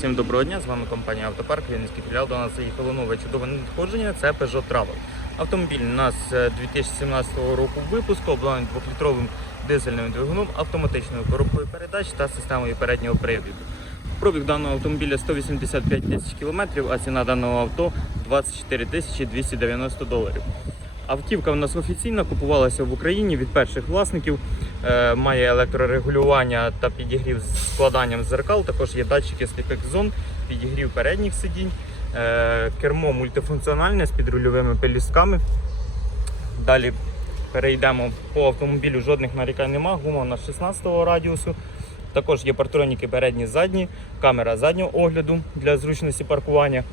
Всім доброго дня, з вами компанія Автопарк, Вінницький філіал. До нас заїхало нове чудове надходження, це Peugeot Travel. Автомобіль у нас е, 2017 року випуску, обладнаний 2-літровим дизельним двигуном, автоматичною коробкою передач та системою переднього приводу. Пробіг даного автомобіля 185 тисяч кілометрів, а ціна даного авто 24 тисячі 290 доларів. Автівка в нас офіційно купувалася в Україні від перших власників. Е, має електрорегулювання та підігрів з складанням зеркал. Також є датчики сліпих зон, підігрів передніх сидінь, е, кермо мультифункціональне з підрульовими пелюстками. Далі перейдемо по автомобілю, жодних нарікань нема. Гума на 16 радіусу. Також є партроніки передні задні, камера заднього огляду для зручності паркування.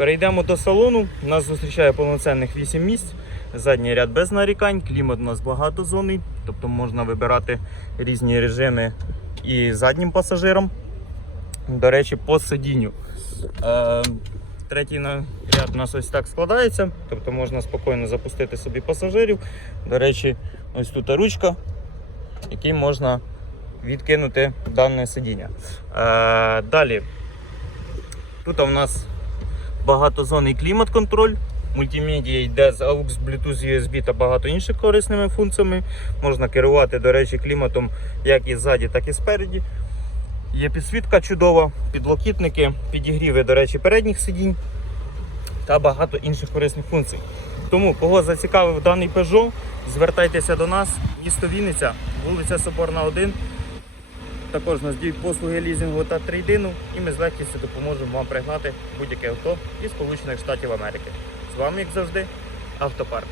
Перейдемо до салону. Нас зустрічає повноцінних 8 місць. Задній ряд без нарікань, клімат у нас багатозонний, тобто можна вибирати різні режими і заднім пасажирам. До речі, по сидінню. Е, третій ряд у нас ось так складається, тобто можна спокійно запустити собі пасажирів. До речі, ось тут ручка, який можна відкинути дане сидіння. Е, далі. Тут у нас багатозонний клімат-контроль. Мультимедія йде з AUX, Bluetooth, USB та багато інших корисними функціями. Можна керувати, до речі, кліматом як і ззаді, так і спереді. Є підсвітка чудова, підлокітники, підігріви, до речі, передніх сидінь та багато інших корисних функцій. Тому, кого зацікавив даний Peugeot, звертайтеся до нас, місто Вінниця, вулиця Соборна 1. Також нас діють послуги лізингу та трейдину, і ми з легкістю допоможемо вам пригнати будь-яке авто із Сполучених Штатів Америки. З вами, як завжди, Автопарк.